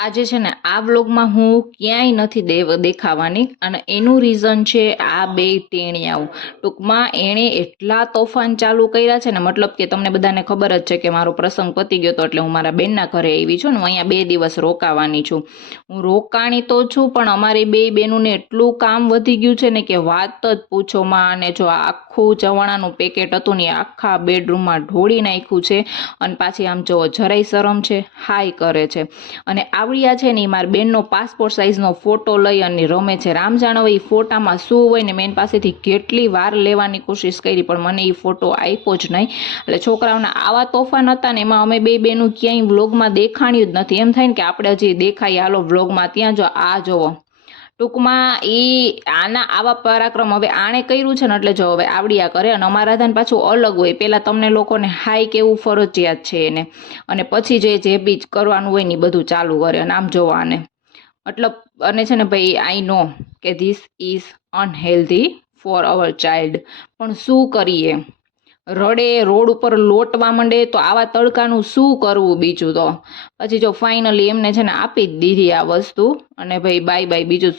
આજે છે ને આ વ્લોગમાં હું ક્યાંય નથી દેખાવાની અને એનું રીઝન છે આ બે ટેણિયાઓ. ટૂંકમાં એણે એટલા તોફાન ચાલુ કર્યા છે ને, મતલબ કે તમને બધાને ખબર જ છે કે મારો પ્રસંગ પતી ગયો હતો એટલે હું મારા બેનના ઘરે આવી છું ને હું અહીંયા 2 દિવસ રોકાવાની છું. હું રોકાણી તો છું પણ અમારી બે બેનોને એટલું કામ વધી ગયું છે ને કે વાત જ પૂછોમાં. અને જો આખું ચવાણાનું પેકેટ હતું ને આખા બેડરૂમમાં ઢોળી નાખ્યું છે અને પાછી આમ જો જરાય શરમ છે હાય કરે છે. અને આવડિયા છે ને એ મારા બેનનો પાસપોર્ટ સાઇઝનો ફોટો લઈ અને રમે છે. રામ જાણે એ ફોટામાં શું હોય ને, મેં એની પાસેથી કેટલી વાર લેવાની કોશિશ કરી પણ મને એ ફોટો આપ્યો જ નહીં. એટલે છોકરાઓના આવા તોફાન હતા ને એમાં અમે બે બેનું ક્યાંય વ્લોગમાં દેખાણ્યું જ નથી. એમ થાય ને કે આપણે હજી દેખાય હાલો વ્લોગમાં. ત્યાં જો આ જોવો, ટૂંકમાં આના આવા પરાક્રમ હવે આણે કર્યું છે ને એટલે જો હવે આવડિયા કરે. અને અમારા ધન પાછું અલગ હોય, પહેલાં તમને લોકોને હાય કેવું ફરજિયાત છે એને, અને પછી જે બી કરવાનું હોય ને એ બધું ચાલુ કરે. અને આમ જોવા આને મતલબ, અને છે ને ભાઈ આઈ નો કે this is unhealthy for our child, પણ શું કરીએ, રડે, રોડ ઉપર લોટવા માંડે તો આવા તડકાનું શું કરવું બીજું. તો પછી જો ફાઇનલી એમને છે ને આપી જ દીધી આ વસ્તુ અને ભાઈ બાય બાય. બીજું શું